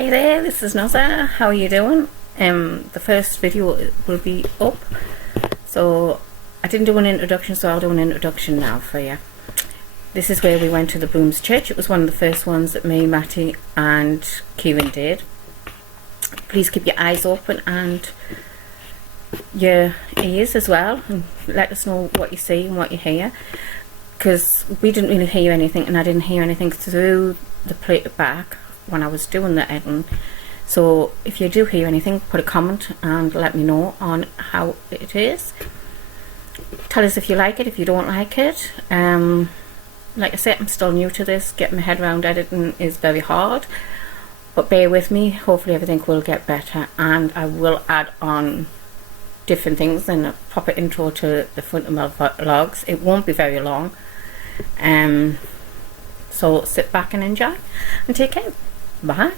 Hi there, this is Nozza. How are you doing? The first video will be up. So I didn't do an introduction, so I'll do an introduction now for you. This is where we went to the Brooms Church. It was one of the first ones that me, Matty and Kieran did. Please keep your eyes open and your ears as well, and let us know what you see and what you hear, because we didn't really hear anything, and I didn't hear anything through the playback when I was doing the editing. So if you do hear anything, put a comment and let me know on how it is. Tell us if you like it, if you don't like it. Like I said, I'm still new to this. Getting my head around editing is very hard, but bear with me. Hopefully everything will get better, and I will add on different things and a proper intro to the front of my vlogs. It won't be very long, so sit back and enjoy and take care. Bye.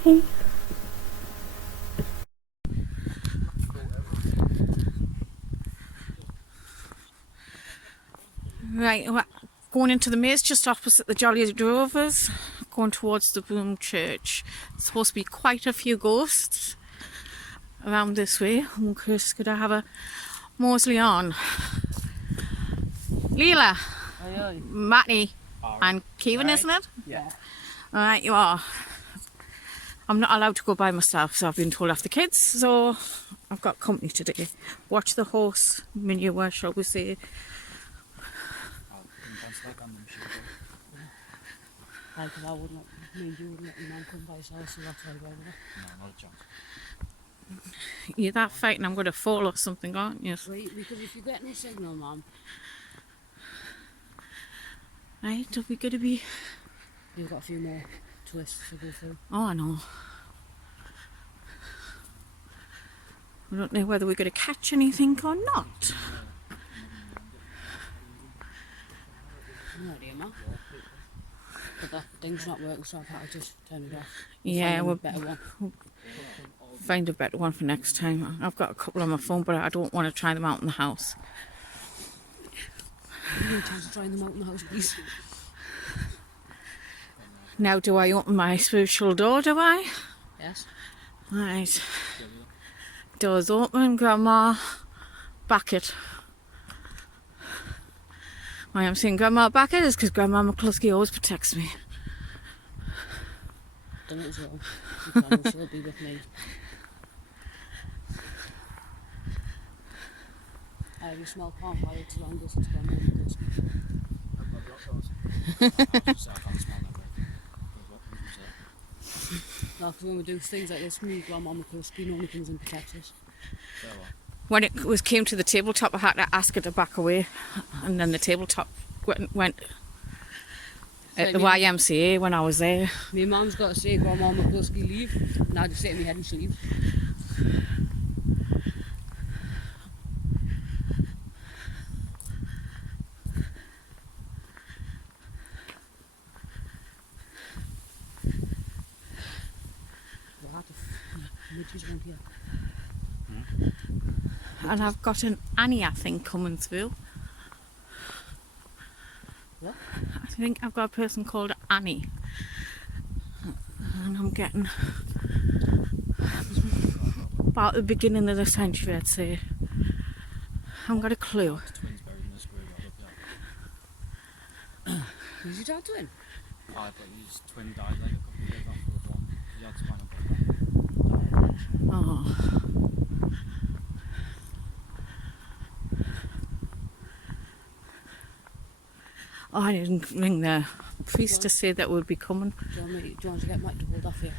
Right, we're going into the maze just opposite the Jolly Drovers, going towards the Broom Church. There's supposed to be quite a few ghosts around this way. I'm just going to have a mosey on. Leela, Aye, aye. Matty and Kieran, isn't it? Yeah. Alright, you are. I'm not allowed to go by myself, so I've been told off the kids, so I've got company today. Watch the horse manure, shall we say. Because I wouldn't let me and you wouldn't let your mum come by yourself, so that's why I went with her. No, not a chance. You're that frightened I'm going to fall or something, aren't you? Right, because if you get no signal, mum, Right, are we going to be... you've got a few more twists to go through. Oh, I know. I don't know whether we're going to catch anything or not. No idea, mum. But that thing's not working, so I've had to just turn it off. Yeah, Find a we'll better one. find a better one for next time. I've got a couple on my phone, but I don't want to try them out in the house. You need to try them out in the house, please. Now, do I open my spiritual door, do I? Yes. Right. Doors open, Grandma. Back it. Why I'm saying Grandma back it is because Grandma McCluskey always protects me. Done it as well. Because I know she'll be with me. I have a small palm fire as long as it's Grandma McCluskey. I can't smell that way. No, because when we do things like this, me, Grandma McCluskey normally comes and protects us. When it came to the tabletop, I had to ask her to back away, and then the tabletop went at the YMCA when I was there. My mum's got to say, Grandma McCluskey, leave. And I just sit in my head and she leaves. And I've got an Annie, I think, coming through. What? I think I've got a person called Annie. And I'm getting about the beginning of the century, I'd say. I haven't got a clue. Twins buried in this grave up there. Who's your dad doing? Aye, but his twin died like a couple of days after the born. He had spinal cord. Oh. Oh, I didn't ring the priest to say that we'd be coming. Do you want to get Mike to hold off here?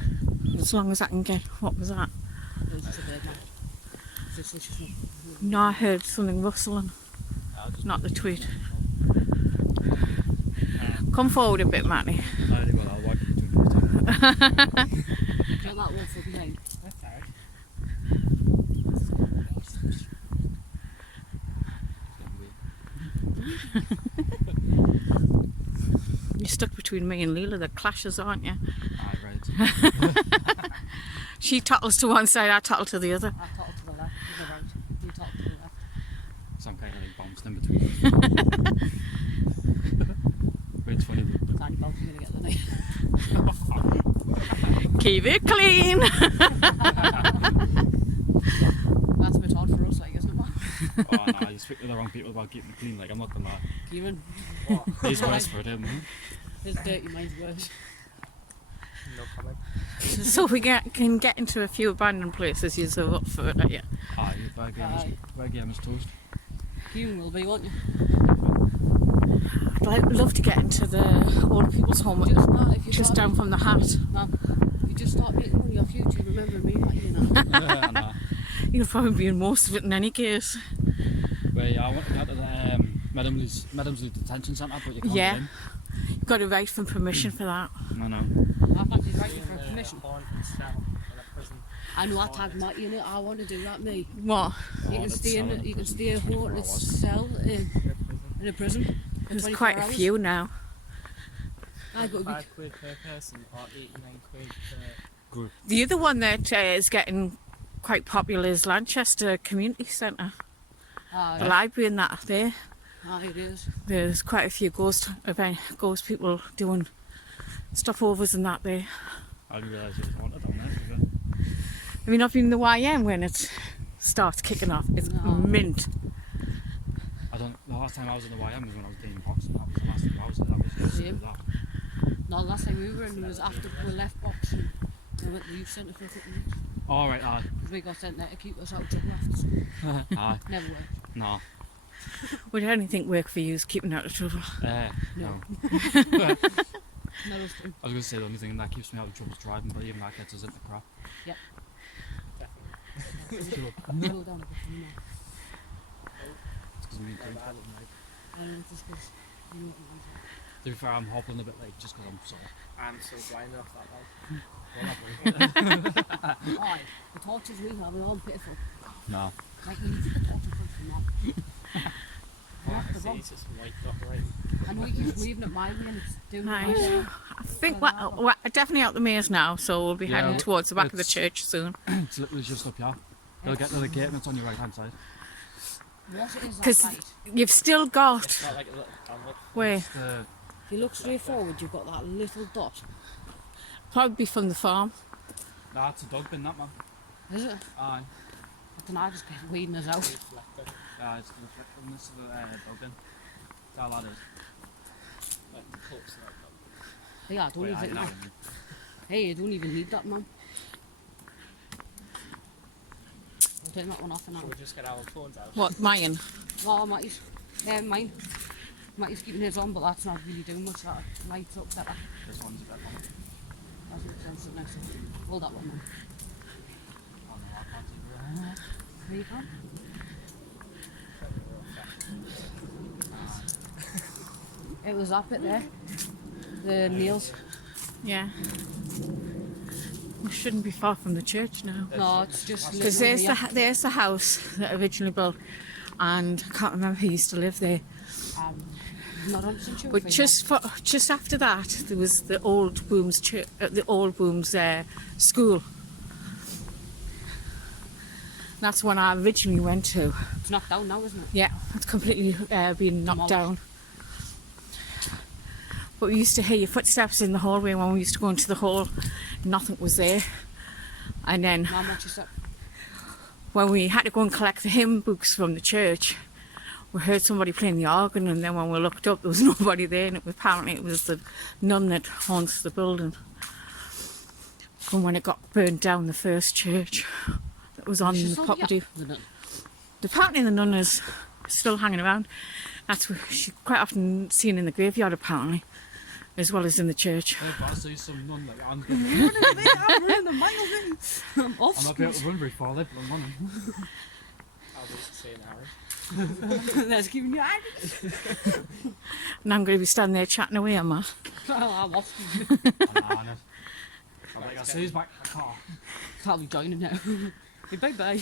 As long as I can get... What was that? Or is it a bird, man? Is this just No, I heard something rustling. Not the tweet. Come forward a bit, Matty. Aye, well, I'll wipe it between the time. Get that one for behind. You're stuck between me and Leela. The clashes, aren't you? Aye, right. She tottles to one side, I tottle to the other. I tottle to the left, to the right. You tottle to the left. Some kind of like bounced in between. But it's funny. Tiny bounce, you're going to get the knife. Keep it clean. That's a bit hard for us, like, isn't it, man? Oh no, you speak to the wrong people about keeping it clean. Like I'm not gonna lie. Kieran, He's worse for it, isn't he? his dirty mind's worse. No comment. So we can get into a few abandoned places. You're so up for it, are you? Aye, very game is toast. Kieran will be, won't you? I'd love to get into the old people's home, Just not if you just start down from the hat. No, you just start making money off YouTube. Remember me, like, you know. Yeah, nah. You'll probably be in most of it in any case. Well, yeah, I want to go to the Medhamsley Detention Centre, but you can't Yeah. get in. You've got to write for permission for that. I know. I fancy writing for permission. Haunted cell in a prison. I know I tagged Matty in it. I want to do that, me. What? You can stay in it. You can stay a haunted cell in a prison. For There's 24 quite a hours. few now. I got to be. £5 per person or £89 per. Good. The other one that is getting quite popular is Lanchester Community Centre. The library and that there. It is. There's quite a few ghost people doing stopovers and that there. I didn't realise it was haunted down there. Have you not been in the YM when it starts kicking off? It's No. mint. The last time I was in the YM was when I was doing boxing. That was the last time I was there. That was just Same. that. No, the last time we were in was after we left boxing. We went to the youth centre for a couple of weeks. All right, aye. Because we got sent there to keep us out of trouble after school. Aye. Never worked. No. Would anything work for you is keeping out of trouble? No. No. I Never done. was going to say the only thing that keeps me out of trouble is driving, but even that gets us into crap. Yep. Definitely. Slow down a bit for me now. It's 'cause we need to. And just because you know what I'm saying. To be fair, I'm hopping a bit late just because I'm sore. I'm so blinded off that light. Aye, the torches we have are all pitiful. No. Like we need to get torches from that. All I can see is just light up right. I know you keep waving at my way and it's doing Nice. nice. I think we're definitely out the maze now, so we'll be Yeah, heading towards the back of the it's- church soon. It's literally just up here. You'll get to the gate and it's on your right hand side. What it is that 'Cause light? you've still got It's not like a little. where It's the, If you look straight forward, you've got that little dot. probably from the farm. nah, it's a dog bin, that man. Is it? Aye. I don't know, I just kept weeding us out. reflector. It's the reflector. This is the dog bin. That's all that is. Like the clips like that. Hey, I don't Wait, aye, even now. Hey, you don't even need that, man. I'll turn that one off and So on. we'll just get our phones out. What, mine? Oh, Matty's. Mine. Matty's keeping his on, but that's not really doing much. That lights up better. This one's a bit long. That's what sounds nice. Hold that one, man. Oh no, I can't see it. There you go. It was up it there. The nails. Yeah. We shouldn't be far from the church now. No, it's just Because little there's the house that originally built, and I can't remember who used to live there. Not 100% sure. But just after that, there was the old Brooms church, the old Brooms school. That's one I originally went to. It's knocked down now, isn't it? Yeah, it's completely been knocked down. But we used to hear your footsteps in the hallway when we used to go into the hall. Nothing was there. And then Not much is up. when we had to go and collect the hymn books from the church, we heard somebody playing the organ, and then when we looked up, there was nobody there, and apparently it was the nun that haunts the building from when it got burned down, the first church that was on the property. Apparently the nun is still hanging around. That's where she's quite often seen in the graveyard, apparently, as well as in the church. Hey, but I see some nun like I'm I'm running the miles in. I'm off. not able to run very far, but I'm running. I'll just say an hour. That's giving you And I'm going to be standing there chatting away, am I? I lost you. I'm like, I see he's back in the car. I'll be joining now. Hey, bye-bye.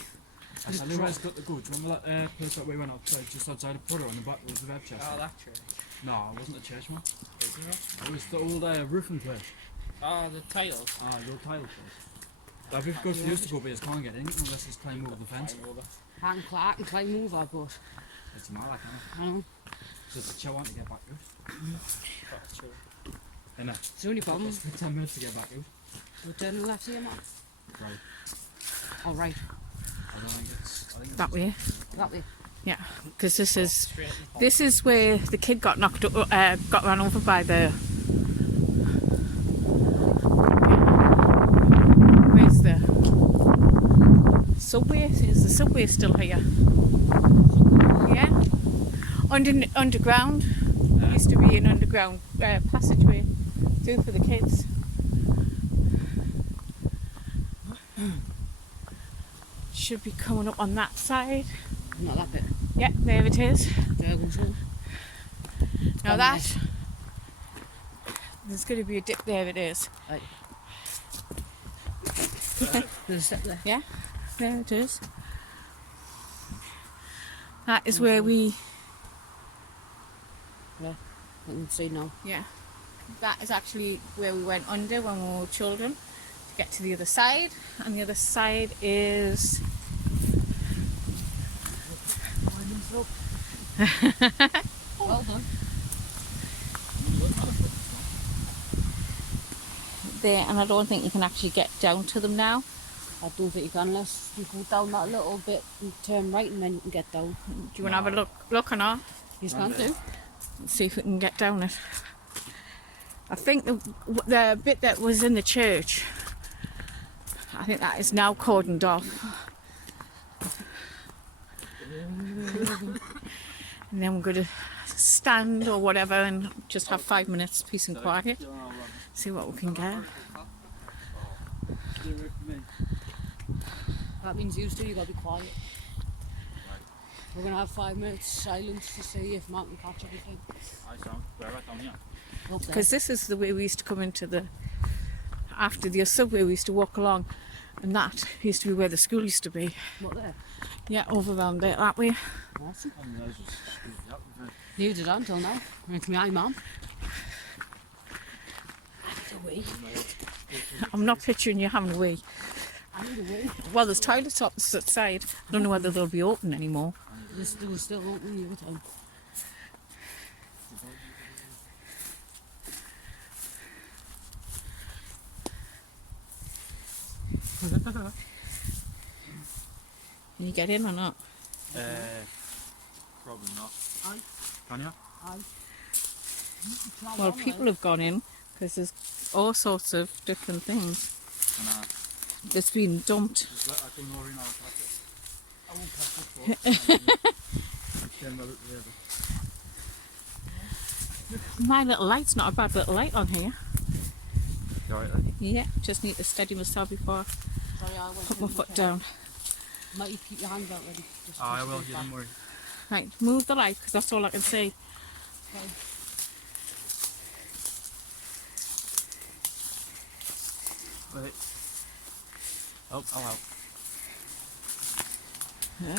I said, where has got to go? Do you remember that place that we went outside, just outside of Putto, and the back was the bed chest? Oh, that church. No, it wasn't a church, man. Isn't it? It was the old roofing place. Oh, the tiles. Ah, the old tile place. That we've got used to go, but you can't get in unless he's climbing over the fence. Flying over. I can climb over, but It's mad, I can't. I know. So it's a chill one to get back out. That's true. And It's the only problem. it's 10 minutes to get back out. We're turning left here, Mark. Right. Oh, right. I don't think it's. I think it's That way. That way. Yeah, because this is Straight in the hole. this is where the kid got got run over by the. Where's the subway? Is the subway still here? Yeah. Underground. Used to be an underground passageway through for the kids. Should be coming up on that side. Not that bit. Yeah, there it is. There goes one. Now On that there's going to be a dip there. It is. Right. There's a step there. Yeah, there it is. That is where we. I can see now. Yeah, that is actually where we went under when we were children to get to the other side, and the other side is. Well done. There, and I don't think you can actually get down to them now. I don't think you can unless you go down that little bit and turn right and then you can get down. Do you want to have a look or not? You can do. Let's see if we can get down it. I think the bit that was in the church, I think that is now cordoned off. And then we're going to stand or whatever and just have 5 minutes peace and quiet. See what we can get. That means you got to be quiet. We're going to have 5 minutes silence to see if Mark can catch everything. I sound. Where about down here? Up there. Because this is the way we used to come into the, after the subway we used to walk along, and that used to be where the school used to be. What there? Yeah, over around there that way. Awesome. And those was screwed up with it. You did that until now. It's my mum. I'm not picturing you having a wee. I need a wee. Well, there's toilets opposite side. I don't know whether they'll be open anymore. They were still open the other time. Can you get in or not? Probably not. Aye. Can you? Aye. Well, people have gone in because there's all sorts of different things And that's been dumped. just let that thing over in our pocket. I won't touch it. My little light's not a bad little light on here. Right, Yeah, just need to steady myself before I Sorry, I went put my in foot the down. Might you keep your hands out ready? Just I just will, go you back. don't worry. Right, move the light because that's all I can see. Okay. Wait. Oh, I'll help. Yeah.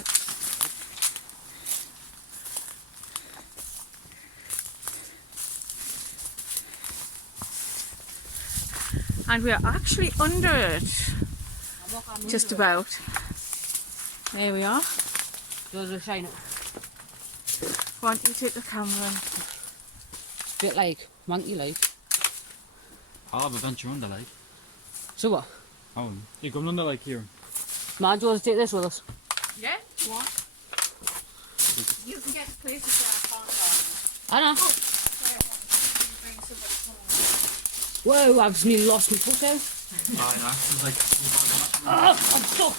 And we're actually under it, I'm not going just under it. about. There we are. Does it shine it? Why don't you take the camera and It's a bit like monkey like. I'll have a venture under, like. So what? Oh, you're going under, like, here. Man, do you want to take this with us? yeah, go on. You can get places where I can't go. I know. Bring somebody Whoa, I've just nearly lost my foot out. Aye, no. It's like, Oh, I'm stuck.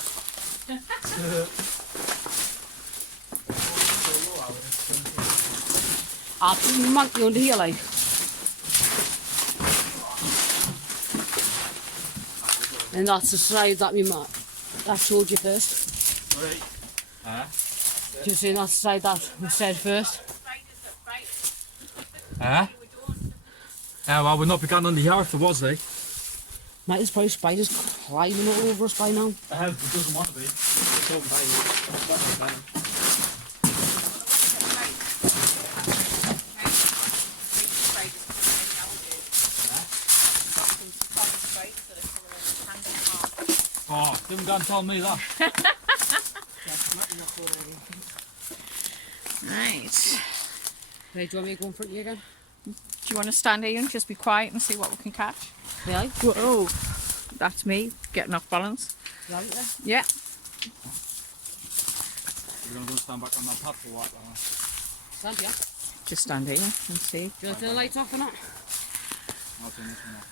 I'll put my monkey under here like. And that's the side that that showed you first. right. Just saying that's the side that we said first. Well, we're not begun on the yard if there was, like. Mate, there's probably spiders climbing all over us by now. It doesn't want to be. It's open by you. Oh, didn't go and tell me that. Right. Right, do you want me to go in front of you again? Do you want to stand here and just be quiet and see what we can catch? Yeah. Whoa. That's me getting off balance. Right there. Yeah. We're going to go stand back on that path for what? Stand here. Just stand here and see. Do you want to turn the lights off or not? I'll turn this one off.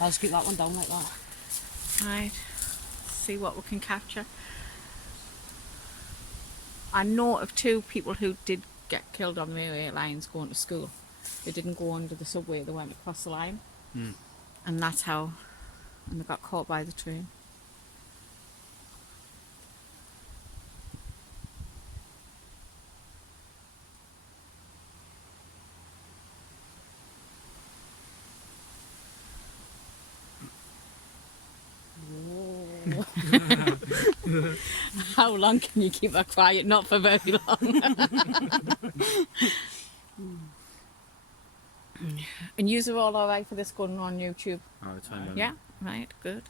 I'll just keep that one down like that. Right. See what we can capture. I know of 2 people who did get killed on railway lines going to school. They didn't go under the subway, they went across the line. And that's how, and they got caught by the train. How long can you keep her quiet? Not for very long. And yous are all alright for this going on YouTube? Oh, it's fine. Yeah, right, good.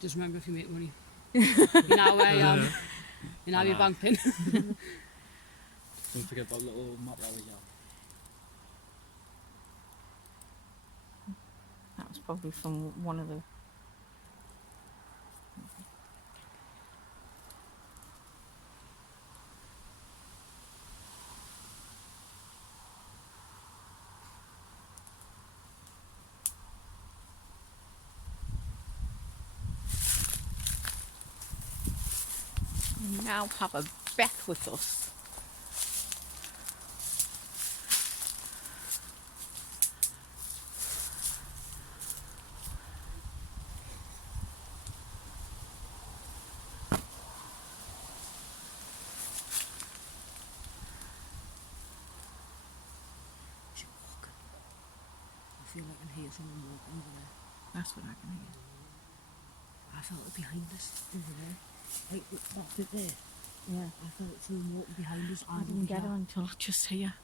Just remember if you make money. You know where you know your bank pin. Don't forget that little map that we got. That was probably from one of the... We now have a Beth with us. She's walking. I feel like I can hear someone walking over there. That's what I can hear. I felt it behind us over there. Like that bit there. Yeah. I felt someone walking behind us. I didn't get her until just here.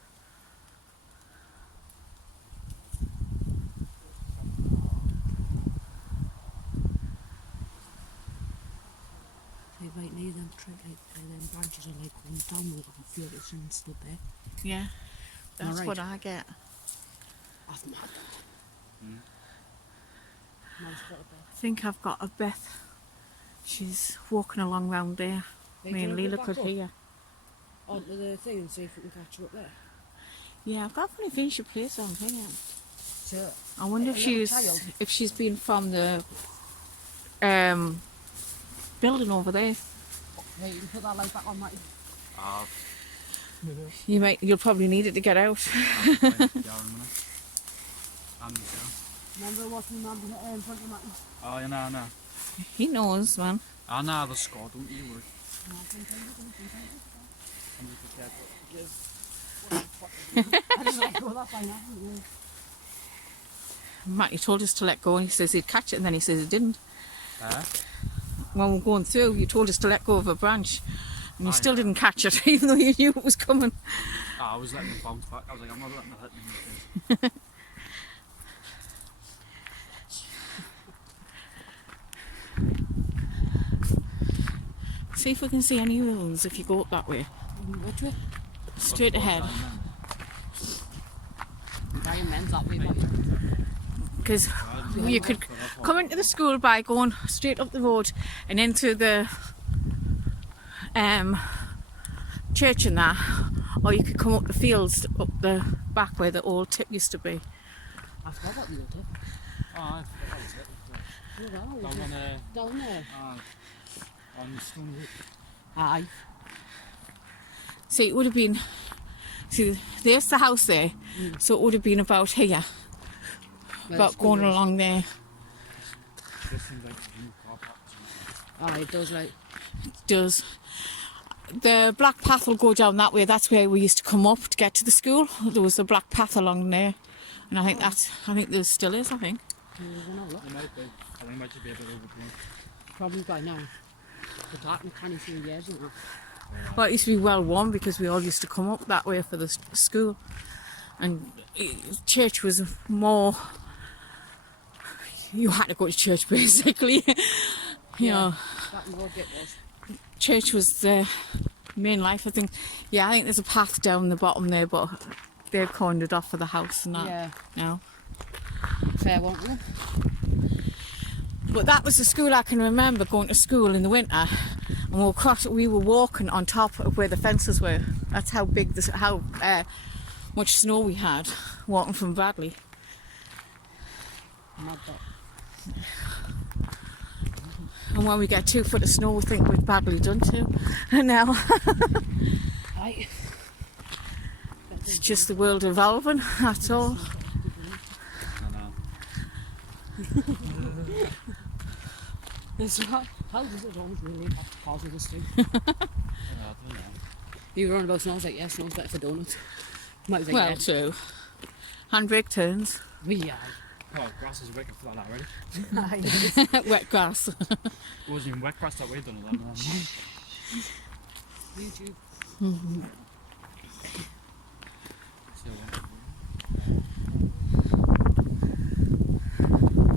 Like right near them, them branches are like going downward. I can feel that someone stood there. Yeah, that's Alright. what I get. That's mad. Nice little bit. I think I've got a Beth. She's walking along round there. Hey, Me do you and wanna Leela go could back up hear. onto the thing and see if we can catch her up there. Yeah, I've got a funny feeling she plays on here. So, I wonder a little child. if she's been from the building over there. Right, you can put that light back on, Matty. You'll probably need it to get out. Remember watching Mum in front of Matty? Oh, yeah, no. He knows, man. I know the score, don't you worry. I just let go of that by now. Matty told us to let go and he says he'd catch it and then he says he didn't. When we're going through, you told us to let go of a branch and you still didn't catch it even though you knew it was coming. I was letting it bounce back. I was like, I'm not letting it hit me. See if we can see any ruins if you go up that way. Which way? Straight ahead. Dying men's that way, Matty. Because you could come into the school by going straight up the road and into the church and that, or you could come up the fields up the back where the old tip used to be. I forgot what the old tip. Oh, that was it. Oh, Down on down there. on Stone Hook. Aye. See, it would have been, see, there's the house there, so it would have been about here, about going along there. This seems like a new car park. Aye, it does, right. It does. The black path will go down that way. That's where we used to come up to get to the school. There was a black path along there, and I think there still is. I think. It might be. I think it might just be a bit overgrown. Probably by now. But that in canny few years, isn't it? Well, it used to be well warm because we all used to come up that way for the school, and church was more. You had to go to church basically. You know, That road it was. church was the main life. I think. Yeah, I think there's a path down the bottom there, but they've cornered off for the house and that Yeah. now. Fair one, isn't it? But that was the school I can remember going to school in the winter, and we were walking on top of where the fences were. That's how big how much snow we had walking from Bradley. Mad that. And when we get 2 foot of snow, we think we're badly done too. And now Right. it's just the world evolving. That's all. It's not. How does it always really have to cause this thing? I don't know. You were on about snow, I was like, yeah, snow's better for donuts. Might be Well, like, true. Handbrake turns. yeah. Oh, grass is wicked for that already. Wet grass. It wasn't even wet grass that we done it then. YouTube.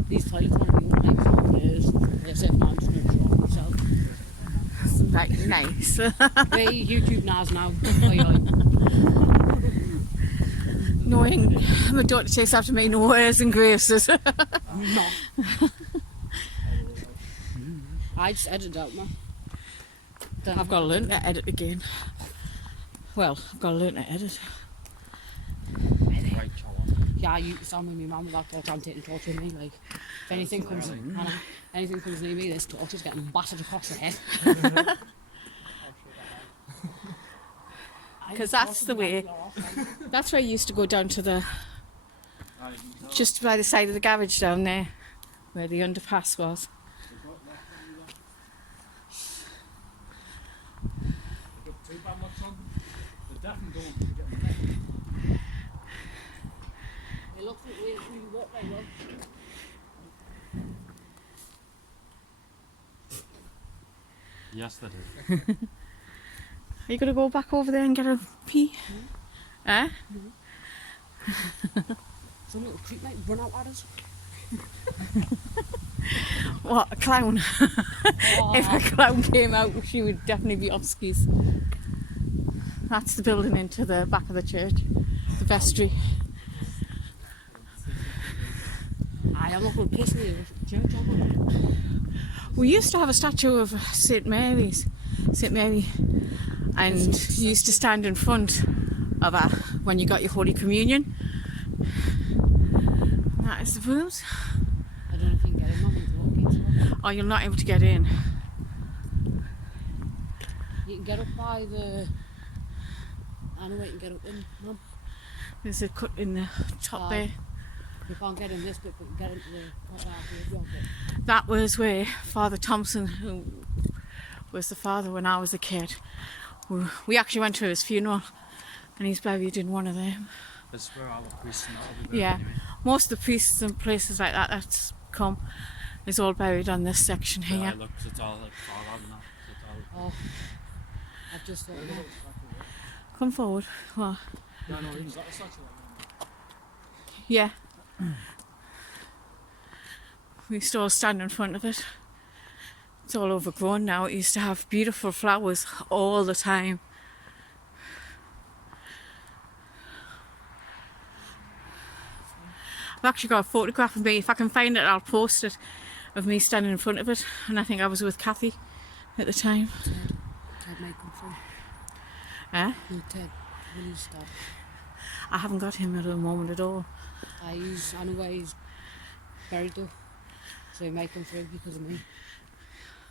These toilets want to be like years. They say, I'm just going to draw myself. Right, nice. Hey, YouTube Nas now. Oi, oi. Knowing my daughter takes after me, no airs and graces. No. I just edited out, man. I've got to learn to edit again. Well, I've got to learn to edit. Right, Yeah, you sound with me mum with that torch. I'm taking torch with me. Like, if anything comes, anything comes near me, this torch is getting battered across the head. Because that's the way. That's where I used to go down to the, just by the side of the garage down there, where the underpass was. It looks like we walk very well. Yes, that is. Are you going to go back over there and get a pee? Eh? Some little creep might run out at us. What, a clown? If a clown came out, she would definitely be off skis. That's the building into the back of the church, the vestry. I'm not going to piss me with church on. We used to have a statue of St Mary, and you used to stand in front of her when you got your Holy Communion. That is the brooms. I don't know if you can get in, mum. Oh, you're not able to get in. You can get up by the... I know where you can get up in, mum. There's a cut in the top there. You can't get in this bit, but you can get into the bit. That was where Father Thompson, who was the father when I was a kid, we actually went to his funeral, and he's buried in one of them. This is where all the priests and that will be buried Yeah, anyway. most of the priests and places like that that's come is all buried on this section Yeah, here. look, it's all like fall out and that. It's all... Oh, I've just thought of that. Come forward. Well, No, no, is that a statue? yeah. We used to all stand in front of it. It's all overgrown now. It used to have beautiful flowers all the time. I've actually got a photograph of me. If I can find it, I'll post it, of me standing in front of it. And I think I was with Kathy at the time. Ted might come through. Eh? No, Ted. Willie's dad. I haven't got him at the moment at all. I know where he's buried though. So he might come through because of me.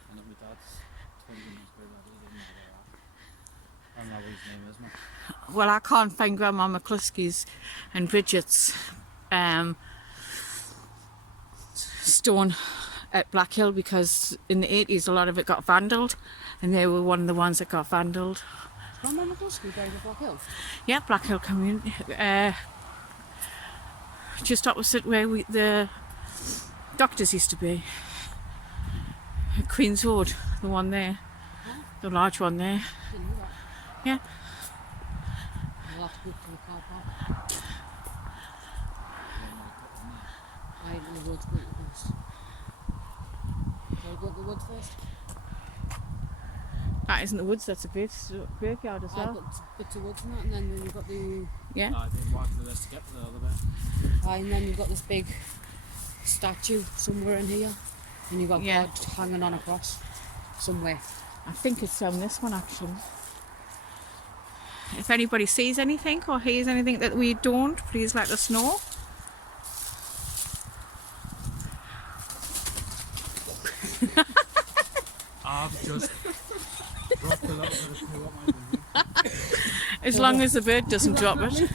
And then my dad's twin was buried that he didn't know where that. I don't know what his name is, man. Well, I can't find Grandma McCluskey's and Bridget's stone at Black Hill, because in the 80s a lot of it got vandalled, and they were one of the ones that got vandalled. Grandma McCluskey buried at Black Hill? Yeah, Black Hill Community. Just opposite where the doctors used to be. At Queen's Road, the one there. The large one there. Didn't know that. Yeah. I'll have to go to the car park. I in the woods, go to the woods. Shall I go to the woods first? That isn't the woods, that's a graveyard as well. But the woods and that, and then you've got the... Yeah. I didn't walk through this to get to the other bit. And then you've got this big statue somewhere in here. And you've got Yeah. God hanging on a cross somewhere. I think it's on this one actually. If anybody sees anything or hears anything that we don't, please let us know. I've just dropped a little bit of poo on my boot. As long as the bird doesn't drop it.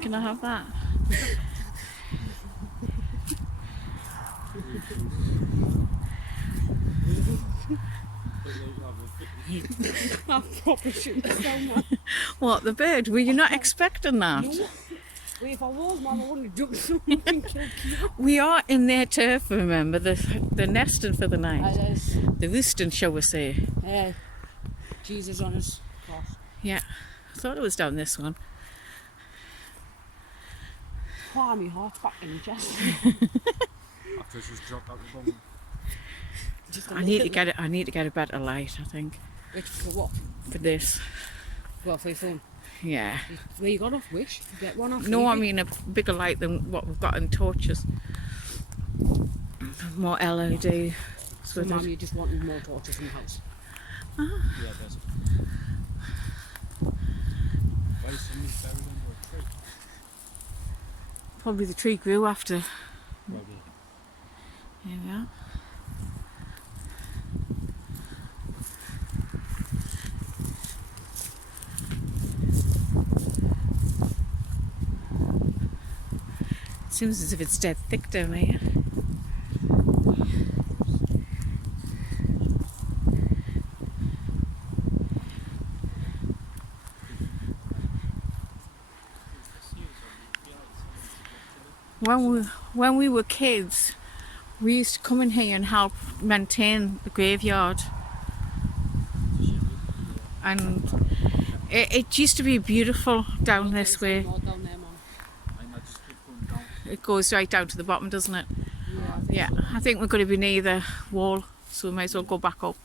Can I have that? I'm proper shooting down now. What, the bird? Were you not expecting that? Well, if I was, Mum, I wouldn't have jumped something and killed you. We are in their turf, remember. They're nesting for the night. There's The roosting, shall we say. Jesus on his cross. Yeah, I thought it was down this one. Oh, my heart's back in the chest. After she's dropped out the bum. Just a I need to little- get it. I need to get a better light, I think, Which, for what? for this. Well, for your phone. Yeah. Where you got off Wish? You get one off No, I eBay? mean a bigger light than what we've got in torches. More LED. So, Mum, you just wanted more torches in the house. Yeah, there's it. Why is somebody buried under a tree? Probably the tree grew after. Probably. Here we are. Seems as if it's dead thick down here. When we were kids, we used to come in here and help maintain the graveyard. And it used to be beautiful down this way. More down there, Mum. And I just keep going down. It goes right down to the bottom, doesn't it? Yeah. Yeah, I think we're going to be near the wall, so we might as well go back up.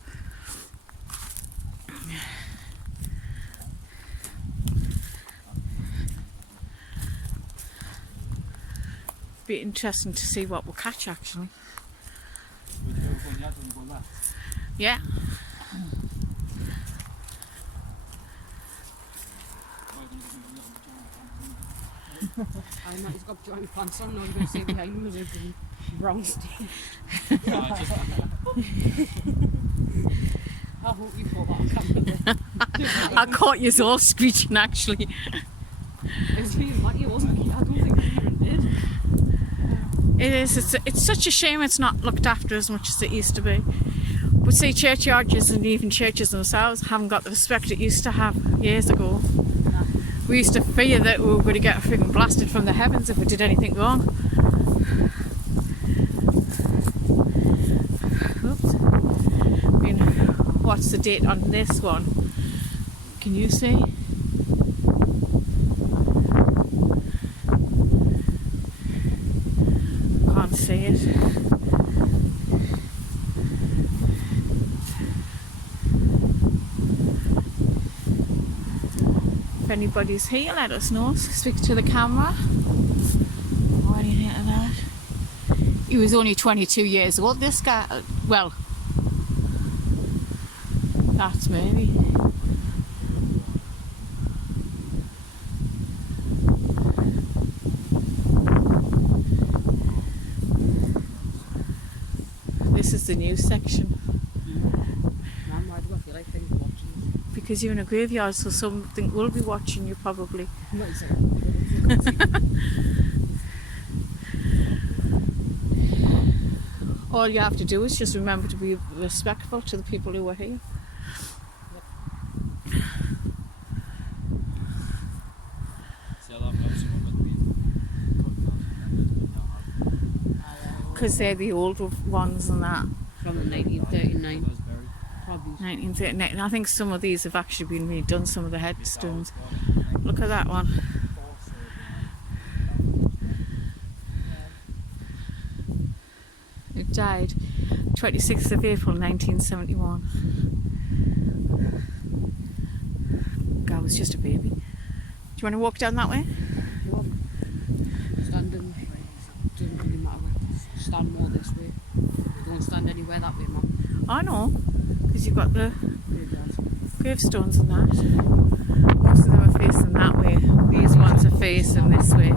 Be interesting to see what we'll catch actually. We do go left and go left. Yeah. I know he's got giant pants on. Now you're going to see behind him is a brown stain. No, just I hope you caught that on camera. I caught you all screeching actually. It was really lucky, wasn't it? I don't think I even did. It is. It's such a shame it's not looked after as much as it used to be. But see, churchyards and even churches themselves haven't got the respect it used to have years ago. We used to fear that we were going to get freaking blasted from the heavens if we did anything wrong. Oops. I mean, what's the date on this one? Can you see? Can't see it. If anybody's here, let us know. Speak to the camera or anything like that. He was only 22 years old, this guy. Well, that's maybe. This is the news section. Mum, why do I feel like things are watching us? Because you're in a graveyard, so something will be watching you probably. What is it? All you have to do is just remember to be respectful to the people who are here. see, I'll have someone with me. Because they're the older ones and that. From 1939. That's buried. Probably. 1939. I think some of these have actually been redone, some of the headstones. Look at that one. died 26th of April 1971. Guy was just a baby. Do you want to walk down that way? Standing, like, doesn't really matter. Stand more this way. Don't stand anywhere that way, Mum. I know, because you've got the Graveyard. gravestones and that. Most of them are facing that way. These ones are facing this way.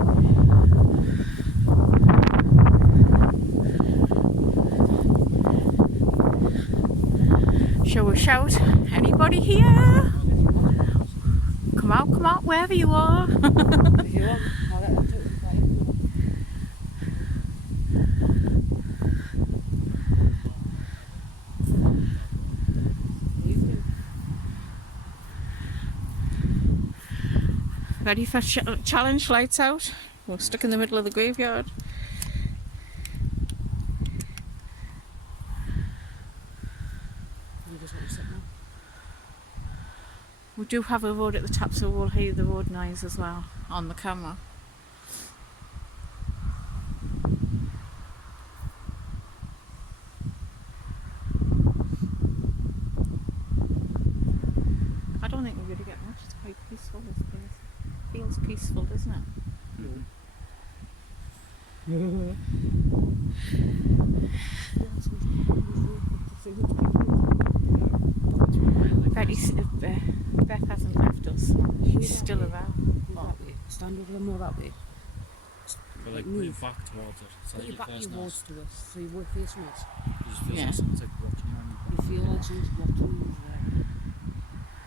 Shall we shout? Anybody here? Come out, wherever you are. If you want, I'll let them take it by you. Ready for challenge? Lights out. We're stuck in the middle of the graveyard. You just want to sit now. We do have a road at the top, so we'll hear the road noise as well on the camera. I don't think we're going to get much. It's quite peaceful, this place. Feels peaceful, doesn't it? Betty, Beth hasn't left us. She's still around. That way. Stand over them more that way. But like put your back towards it. So Put like your back face towards us. to us, so you won't face us. You just feel Yeah. like someone's like watching you on your You back. feel like someone's watching you there.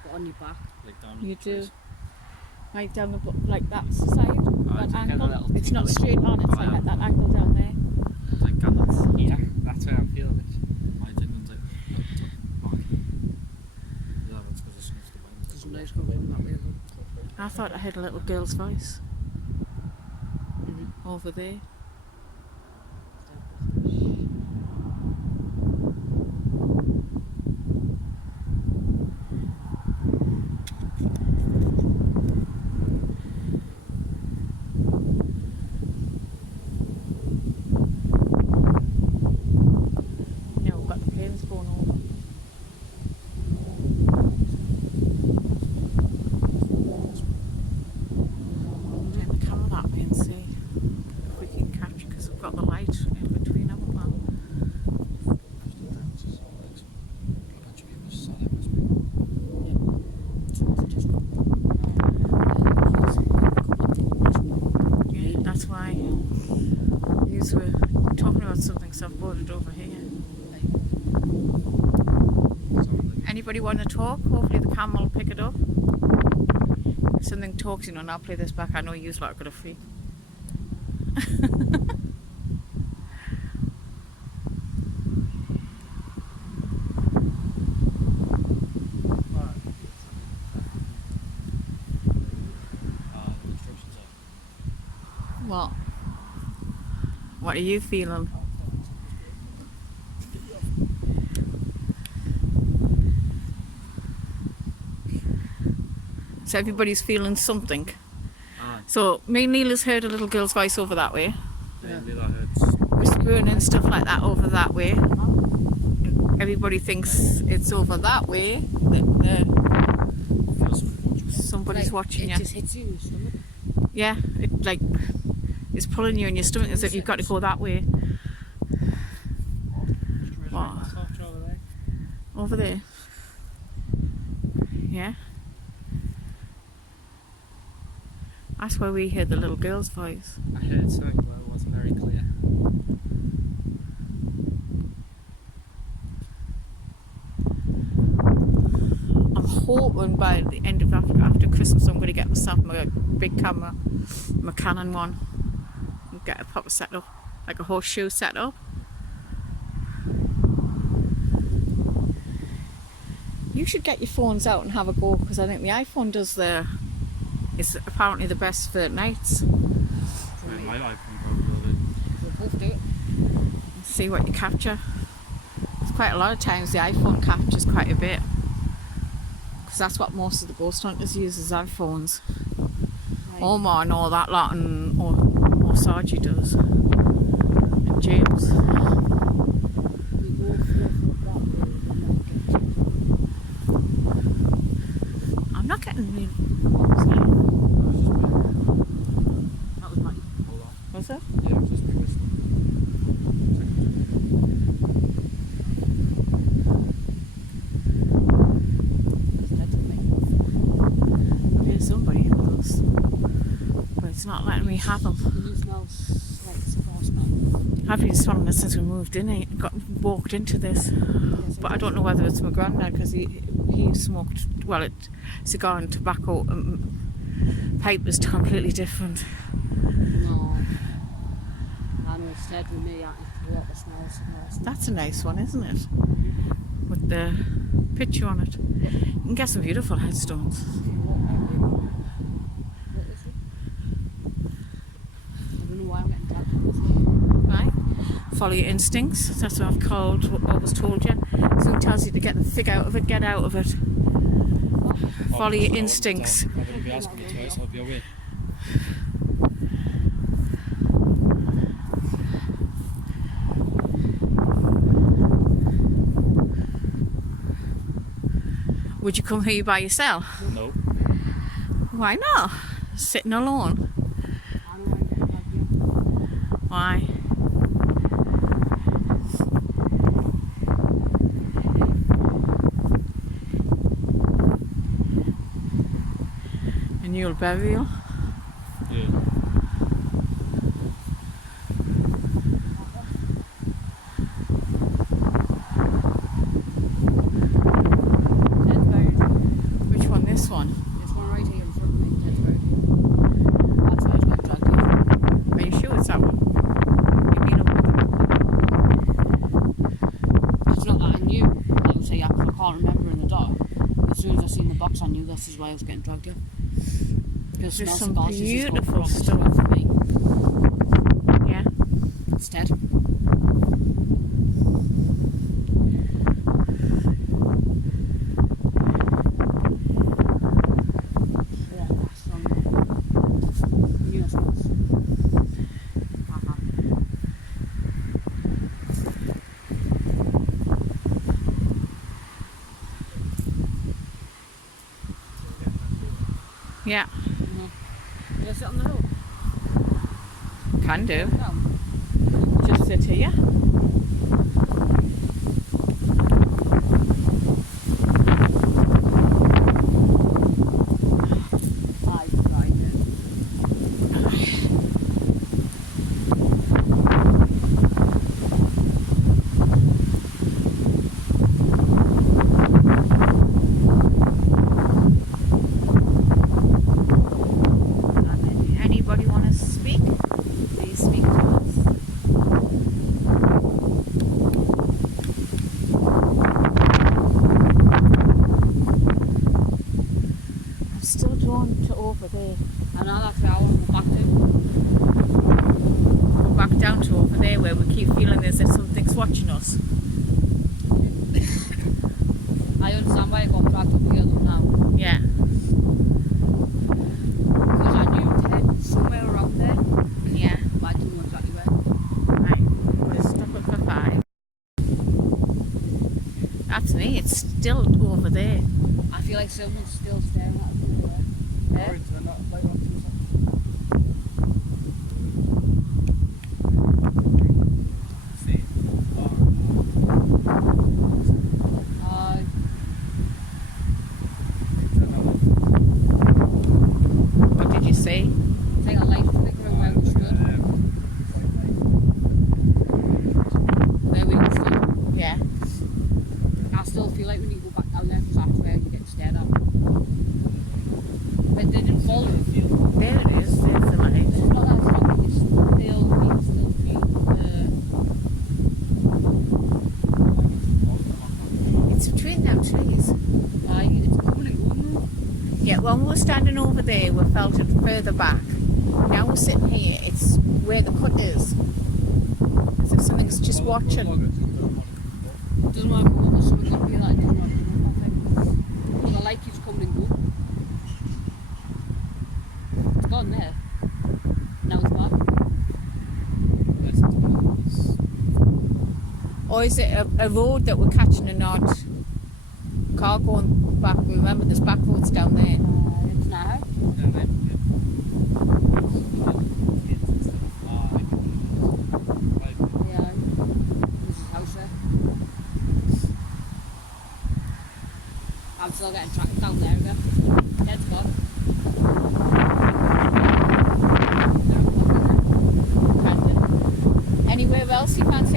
But on your back. Like down You your do. face. Like down the like that side, that it's like a angle. little It's not tickle. straight on. It's like yeah. at that angle down there. It's like kind of Yeah, that's where I'm feeling it. my tendons like back. Yeah, that's because it's against the wind. There's some nice coming from that way. I thought I heard a little girl's voice Mm-hmm. over there. Yeah, we've got the planes going over. Turn the camera that way and see if we can catch, because we've got the light in between, haven't we? Yeah, that's why you were talking about something, so I've brought it over here. Anybody want to talk? Hopefully the camera will pick it up. If something talks, and I'll play this back. I know you lot are going to freak. What? What are you feeling? So everybody's feeling something. So me and Neil has heard a little girl's voice over that way, whispering and stuff like that over that way. Everybody thinks it's over that way. Somebody's watching it you. It just hits you in the stomach. Yeah, it like it's pulling you in your stomach as if you've got to go that way. What? Over there. Yeah. That's where we heard the little girl's voice. I heard something, but it wasn't very clear. I'm hoping by the end of after Christmas I'm going to get myself my big camera, my Canon one, and get a proper setup, like a horseshoe setup. You should get your phones out and have a go, because I think the iPhone is apparently the best for nights. My iPhone broke a little bit. We'll both do it. See what you capture. It's quite a lot of times the iPhone captures quite a bit, because that's what most of the ghost hunters use, is iPhones. Omar and all that lot, and or Sargi does, and James. mean, That was mine. Hold on. was it? Yeah, it was just me whistling. There's somebody else, but it's not letting me have them. You smell like cigar smell. I've been smelling it since we moved in. I walked into this, but I don't know whether it's my granddad because he smoked cigar and tobacco. Pipe was completely different. No. I know it's dead with me. I can walk the smell cigars. That's a nice one, isn't it? With the picture on it. You can get some beautiful headstones. I don't know why I'm getting dragged in this one. Right? Follow your instincts. That's what I've always told you. Someone tells you to get the fig out of it, get out of it. Follow your instincts. I wouldn't be asking you twice, I'll be away. Would you come here by yourself? No. Why not? Sitting alone. I know why I'm getting dragged here. Why? Annual burial. Yeah. Dead buried. Which one? This one? This one right here in front of me. Dead buried. That's why I was getting dragged here. Are you sure it's that one? You've been up with them. It's not that I knew. Like I say, I can't remember in the dark. As soon as I seen the box, I knew this is why I was getting dragged here. Because There's smell some cigars is just going beautiful across the stuff. road for me. Yeah. It's dead. Yeah, that's from New smells. Yeah. You sit on the hill? Can do. No. Just sit here. Aye, right. Anybody want to speak? Please speak to us. I'm still drawn to over there. I know that's where I want to go back to. Go back down to over there where we keep feeling as if something's watching us. I understand why I got dragged up here though now. Yeah. Because I knew Ted somewhere around there, Yeah. but I didn't know exactly where. Right. We're stopping for 5. That's me. It's still over there. I feel like someone's still staring at us over there. Yeah? Right, turn that light on, do something. See? Turn that light. What did you say? Take a light flickering where we stood. Where we stood. Yeah. I still feel like we need to go back down there because that's where you get stared at. But they didn't follow it. There it is. There's the light. It's not that strong, it's still, you can still feel It's between them trees. it's coming and going though. Yeah, when we were standing over there, we felt it further back. Now we're sitting here, it's where the cut is. As if something's just watching. It doesn't want to come up with something that be like, it doesn't want to come up with nothing. But the light keeps coming and going. It's gone there. Now it's back. Or is it a road that we're catching and not car going back? Remember, there's back roads down there.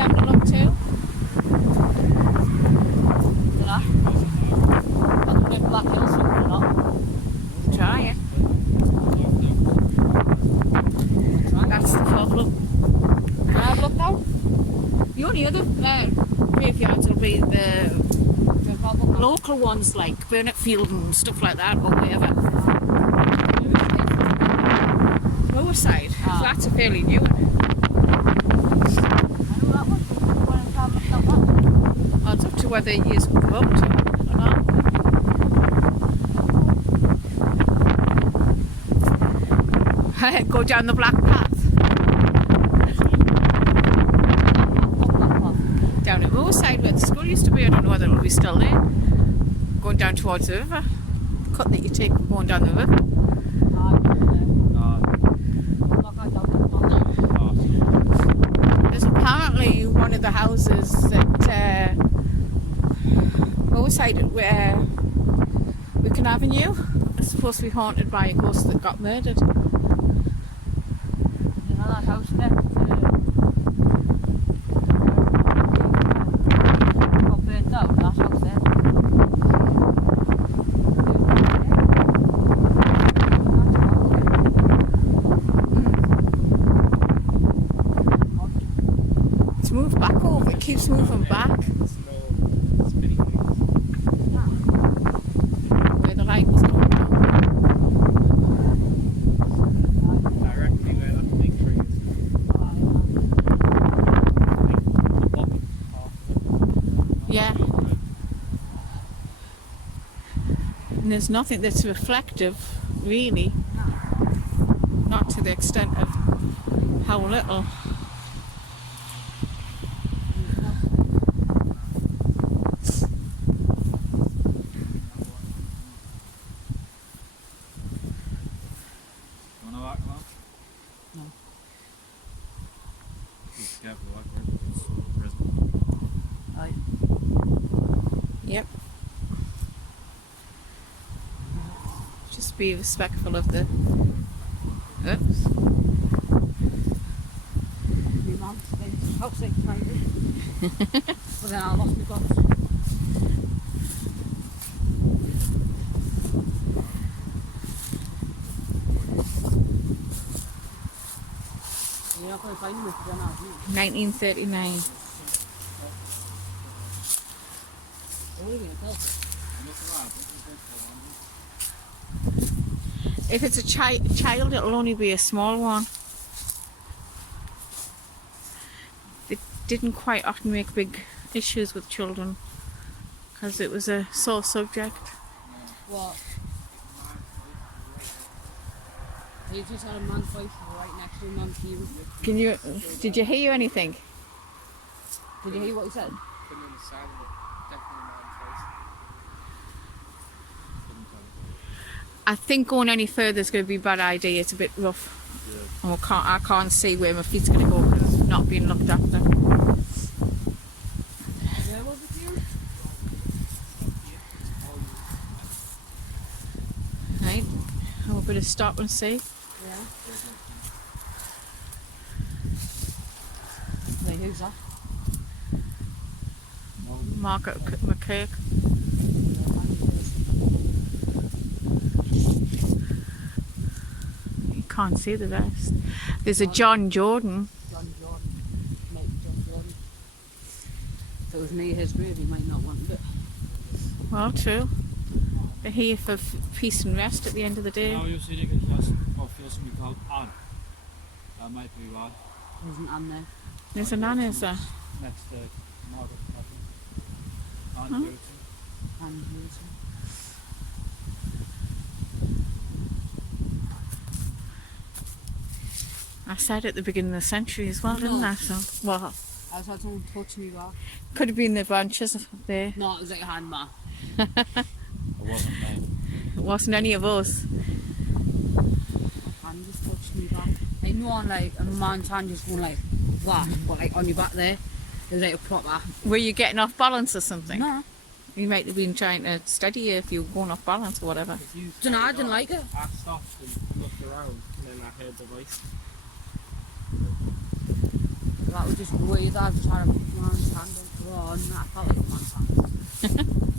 having a look too? Black Hills or not. Try it. That's the problem. Can I have a look now? The only other graveyards will be the local ones like Burnett Field and stuff like that, or wherever. Lower side. Ah. That's a fairly new one. Oh, it's up to whether you can go up to it or not. Go down the black path. Down at Roadside where the school used to be. I don't know whether it will be still there. Going down towards the river. The cut that you take going down the river. There's apparently one of the houses at Roadside where Wicken Avenue is supposed to be haunted by a ghost that got murdered. That house there. Got burnt out, that house there. It's moved back over, it keeps moving back. Where the light was going down. Directly where that big tree is. Yeah. And there's nothing that's reflective, really. Not to the extent of how little. Wanna walk along? No. Be careful walk where it's risen. Right. Yep. Just be respectful of the. Oops. My mum stays outside trying to. But then I lost my box. You're not going to find him if you're not. 1939. If it's a child, it'll only be a small one. They didn't quite often make big issues with children because it was a sore subject. What? He just had a man's voice right next to him on TV. Did you hear anything? Did you hear what he said? Couldn't understand it. Definitely not I think going any further is going to be a bad idea. It's a bit rough. And I can't see where my feet's going to go because it's not being looked after. Where was it here? Right, have a bit of stop and see. Yeah. Wait, who's that? Margaret McKirk. You can't see the rest. There's a John Jordan. John Jordan. Mate, John Jordan. If it was near his grave, he might not want it. Well, true. They're here for peace and rest at the end of the day. Now you'll see they could feel something called Anne. That might be why. There's an Anne there. There's a nan, is there? Next to Margaret. Anne Huh? Newton. Anne Newton. I said at the beginning of the century as well, didn't I? So, well, I just had someone touch me back. could have been the branches there. No, it was like a hand, man. It wasn't me. It wasn't any of us. Hand just touched me back. Like, no one, like, a man's hand just going like that, but like on your back there. It was like a proper. Were you getting off balance or something? No. You might have been trying to steady you if you were going off balance or whatever. If you Dunno, I didn't like it. I stopped and looked around and then I heard the voice. That was just weird. I just had a man's hand on and I felt like a man's hand.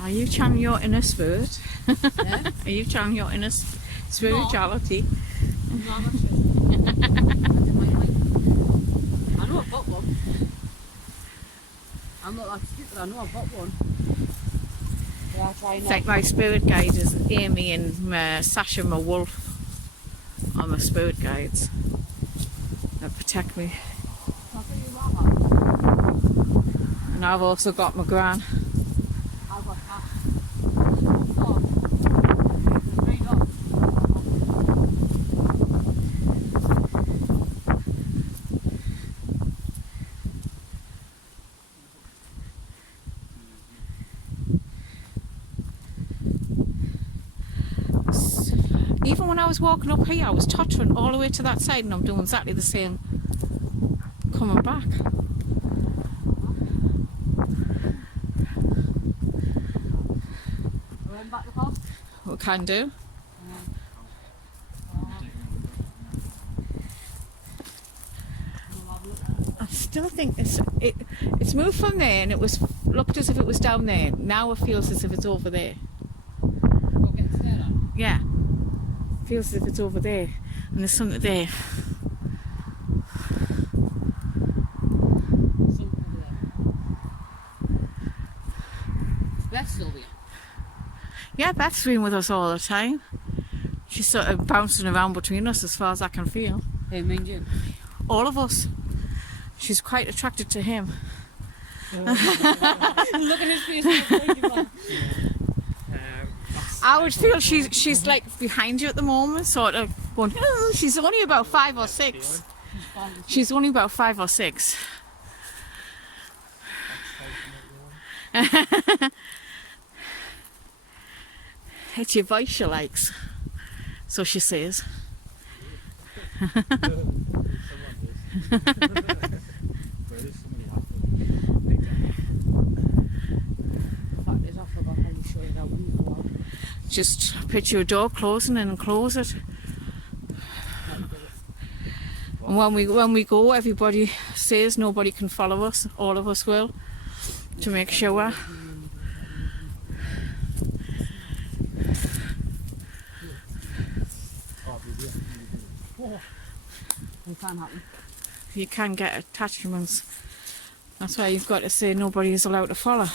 Are you channeling your inner spirit? Yeah? Are you channeling your inner spirituality? No, I'm not sure. I know I've got one. I'm not that stupid, I know I've got one. Yeah, I try It's not. like my spirit guide is Amy and Sasha, my wolf, are my spirit guides that protect me. I'll tell you what, And I've also got my gran. I've got that. Dog. It's a grey dog. Even when I was walking up here, I was tottering all the way to that side, and I'm doing exactly the same coming back. We're in back the house. We can do. I still think it's moved from there, and it was looked as if it was down there. Now it feels as if it's over there. Go get the stair on. Yeah, feels as if it's over there, and there's something there. Something over there. Beth's still here. Yeah, Beth's been with us all the time. She's sort of bouncing around between us as far as I can feel. Hey, me and Jim. All of us. She's quite attracted to him. Look at his face. I would feel she's like behind you at the moment, sort of going, "Oh," she's only about 5 or 6. She's only about 5 or 6. It's your voice she likes, so she says. Just picture a door closing and close it. And when we go, everybody says nobody can follow us. All of us will, to make sure. It can happen. You can get attachments. That's why you've got to say nobody is allowed to follow.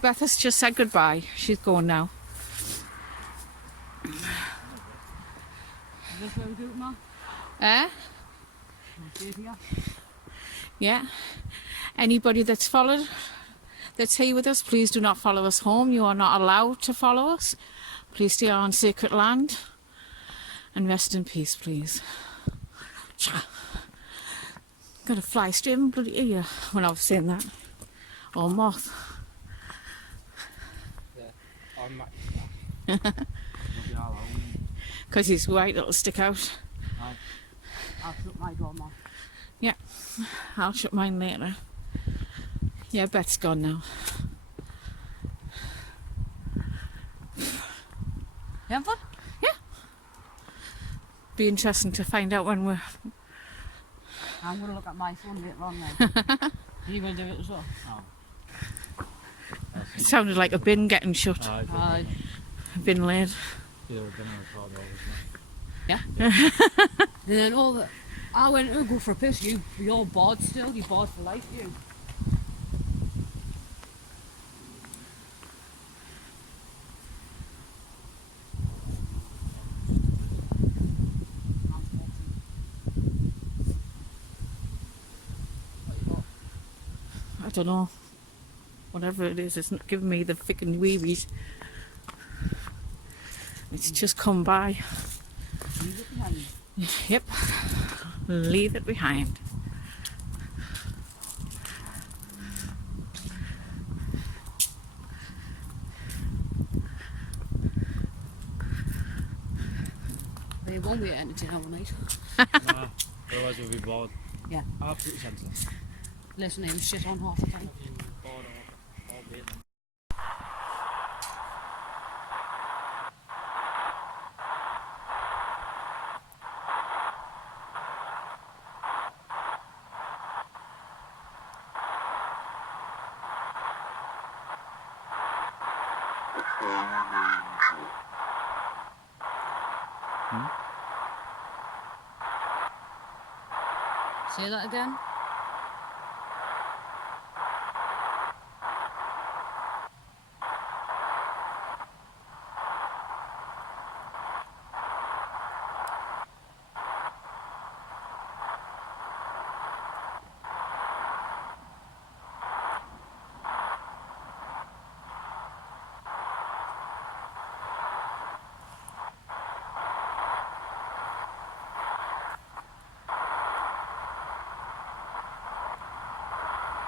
Beth has just said goodbye. She's going now. Is this where we do it now? Here? Yeah. Anybody that's here with us, please do not follow us home. You are not allowed to follow us. Please stay on sacred land and rest in peace, please. Got a fly straight in my bloody ear when I was saying that. Or moth. Because he's white, it'll stick out. I'll shut my door, Mom. Yeah, I'll shut mine later. Yeah, Beth's gone now. You having fun? Yeah. Be interesting to find out when we're... I'm going to look at my phone later on then. Are you going to do it as well? It sounded like a bin getting shut. Aye. A bin lid. Yeah. And then all the... I went to go for a piss. You're bored still. You're bored for life, you. I don't know. Whatever it is, it's not giving me the freaking weebies. It's just come by. Leave it behind. Yep. Leave it behind. They won't be entertaining all night. Nah, otherwise we'll be bored. Yeah. Absolutely senseless. Listen, he was shit on half the time. Bored all day. Say that again.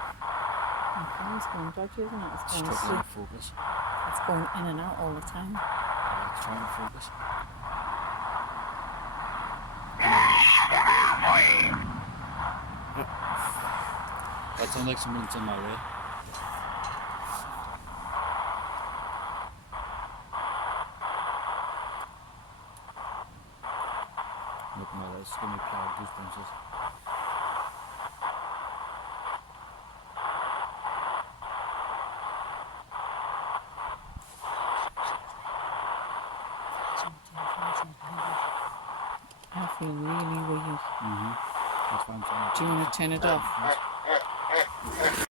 Okay, it's going dodgy, isn't it? It's going, Struggling to focus. it's going in and out all the time. Yeah, it's trying to focus. That sounds like someone's in my way. Looking at this, give me pure goosebumps. I feel really weird. That's why I'm trying to. Do you want to turn it off?